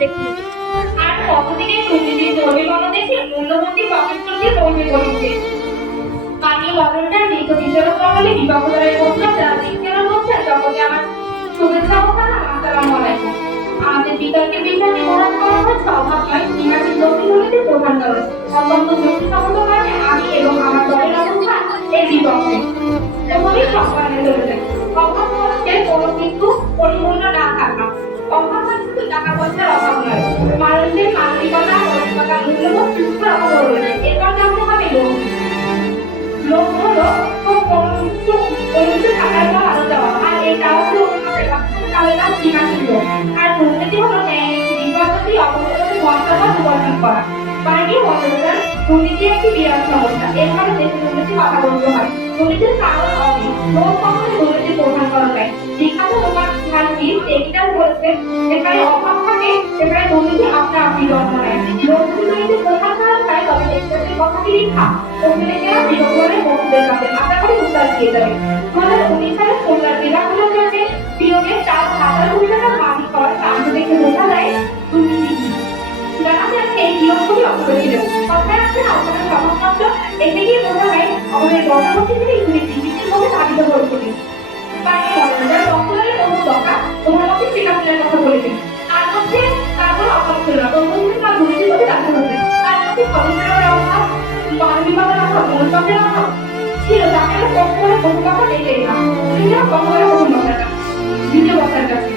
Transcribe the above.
দেখুন। আর কতদিনে প্রতিদিন ধর্মী মনোদেশে মূল্যবতী পকেট করতে ধর্মী করিছে পানীয় বদলটার দীর্ঘ বিচরণ করলে বিবাহদরের বন্ধুরা যারা বিজ্ঞান করছেন তখনই আমার শুভেচ্ছা ও সালাম আসসালামু আলাইকুম। আমাদের বিতর্কের বিষয়টি প্রদান করা হচ্ছে অভাব নয় সীমাহীন দক্ষিণমূলীতে প্রধান কারণ অত্যন্ত যুক্তিসঙ্গত কারণে আমি এবং আমার দলের অবস্থান এর বিপক্ষে প্রথমেই সম্পাদনে চলে যায় অভাব হচ্ছে কোনো কিছু পরিপূর্ণ না থাকা অভাব মানে শুধু টাকা পয়সার অভাব নয় মানুষের মানবিকতা নৈতিকতা মূল্যবোধ কিছুর অভাব রয়েছে এরপর জানতে হবে লোভ লোভ হলো কোনো কিছু থাকার পর আরো চাওয়া আর এটাও হলো তাহলে তার সীমাহীন লোভ আর দুর্নীতি হলো ন্যায় নির্বাচনী অবস্থাকে মর্যাদা দুর্বল করা মাননীয় মহাশয় দুর্নীতি একটি বিরাট সমস্যা এর ফলে দেশের উন্নতি বাধাগ্রস্ত হয় দুর্নীতির কারণ অনেক লোক কখনো দুর্নীতির প্রধান কারণ নয় বিখ্যাত রোমান গান্ধী টেকটাল বলেছেন যেখানে অভাব থাকে সেখানে দুর্নীতি আপনা আপনি জন্ম নেয় লোক দুর্নীতির প্রধান কারণ হয় তবে টেকটালের কথাটি লিখা অভিনেতারা বিরোধী বন্ধুদের কাছে আশা করে উত্তর দিয়ে যাবে 2019 সালে খুলনার জেলাগুলোর কাছে বিয়োগের 4,000 কোটি টাকা মাটি হওয়ার কাণ্ড দেখে বোঝা যায় দুর্নীতি কি জানা যাচ্ছে এই নিয়মগুলি অবৈধ ছিল কথায় আছে না আমাদের সমাজতন্ত্র এতে গিয়ে বোঝা যায় আমাদের গণতন্ত্র থেকে ইংরেজি বিশেষভাবে তালিত করেছিলেন পানি মর্যাদার বক্তব্যের প্রথম দফা প্রধানমন্ত্রী শেখ হাসিনার কথা বলেছেন তার মধ্যে তারপর অভাব ছিল না প্রধানমন্ত্রী তার দুর্নীতি বলে দাবি করেছেন তার মধ্যে সদিচ্ছার অভাব মানবিকতার অভাব মনোভাবের অভাব ছিল যাকে কখনো বহু কথা দেখে না সেটা কখনো বহু কথাটা দ্বিতীয় কথার কাছে